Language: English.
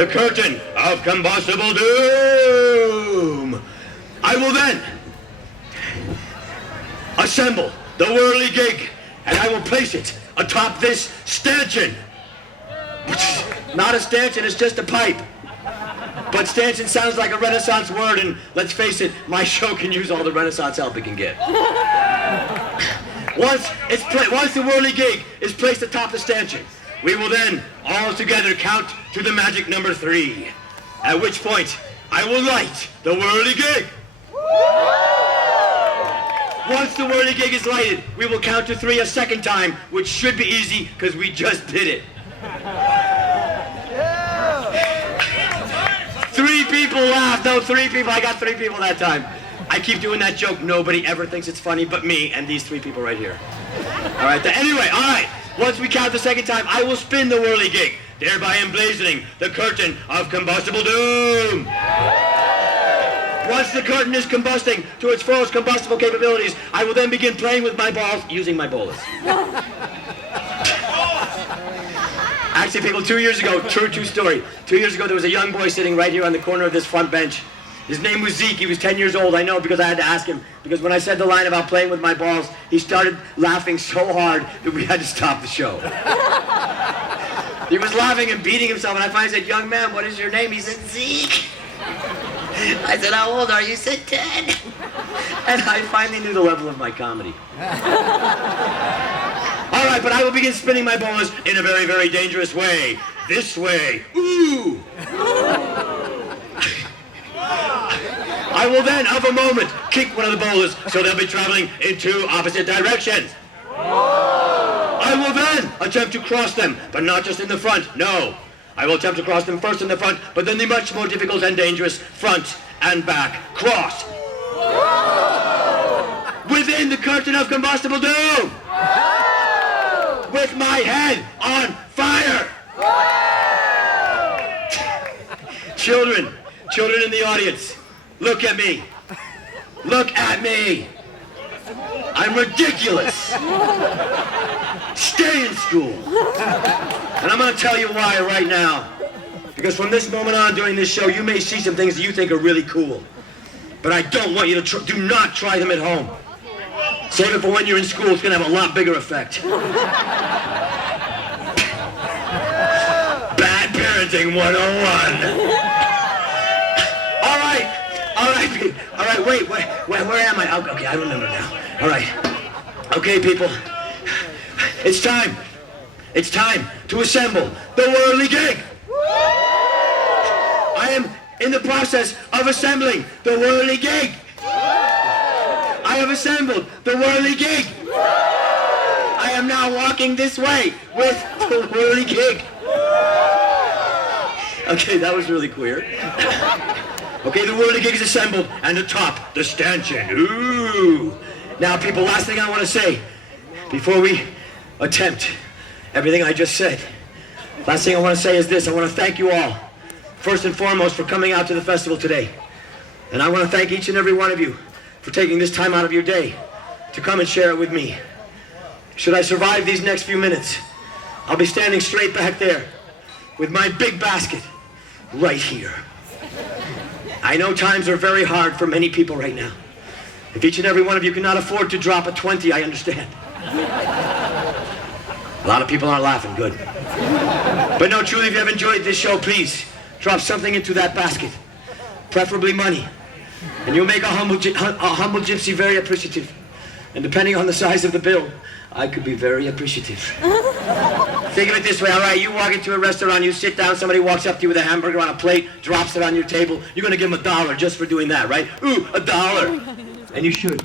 the curtain of combustible doom. I will then assemble the whirligig, and I will place it atop this stanchion. Which is not a stanchion, it's just a pipe. But stanchion sounds like a Renaissance word, and let's face it, my show can use all the Renaissance help it can get. Once the whirligig is placed atop the stanchion, we will then all together count to the magic number 3. At which point, I will light the whirligig. Once the whirligig is lighted, we will count to 3 a second time, which should be easy because we just did it. 3 people laughed. No, 3 people. I got 3 people that time. I keep doing that joke. Nobody ever thinks it's funny but me and these 3 people right here. All right. Anyway, all right. Once we count the second time, I will spin the whirligig, thereby emblazoning the curtain of combustible doom. Once the curtain is combusting to its fullest combustible capabilities, I will then begin playing with my balls using my bolus. Actually, people, 2 years ago, true story. 2 years ago, there was a young boy sitting right here on the corner of this front bench. His name was Zeke. He was 10 years old. I know because I had to ask him. Because when I said the line about playing with my balls, he started laughing so hard that we had to stop the show. He was laughing and beating himself, and I finally said, "Young man, what is your name?" He said, "Zeke." I said, "How old are you?" He said, 10. And I finally knew the level of my comedy. All right, but I will begin spinning my balls in a very, very dangerous way. This way. Ooh. I will then, of a moment, kick one of the bowlers so they'll be traveling in 2 opposite directions. I will then attempt to cross them, but not just in the front, no. I will attempt to cross them first in the front, but then the much more difficult and dangerous front and back cross. Within the curtain of combustible doom. With my head on fire. Children in the audience, look at me. Look at me. I'm ridiculous. Stay in school. And I'm going to tell you why right now. Because from this moment on during this show, you may see some things that you think are really cool. But I don't want you to do not try them at home. Save it for when you're in school. It's going to have a lot bigger effect. Bad parenting 101. All right, wait, where am I? Okay, I remember now. All right. Okay, people. It's time to assemble the whirligig. I am in the process of assembling the whirligig. I have assembled the whirligig. I am now walking this way with the whirligig. Okay, that was really queer. Okay, the whirligig is assembled and atop the stanchion. Ooh. Now, people, last thing I want to say before we attempt everything I just said. Last thing I want to say is this. I want to thank you all, first and foremost, for coming out to the festival today. And I want to thank each and every one of you for taking this time out of your day to come and share it with me. Should I survive these next few minutes, I'll be standing straight back there with my big basket right here. I know times are very hard for many people right now. If each and every one of you cannot afford to drop a 20, I understand. A lot of people aren't laughing, good. But no, truly, if you have enjoyed this show, please drop something into that basket, preferably money. And you'll make a humble gypsy very appreciative. And depending on the size of the bill, I could be very appreciative. Think of it this way, all right, you walk into a restaurant, you sit down, somebody walks up to you with a hamburger on a plate, drops it on your table, you're gonna give them $1 just for doing that, right? Ooh, $1. And you should.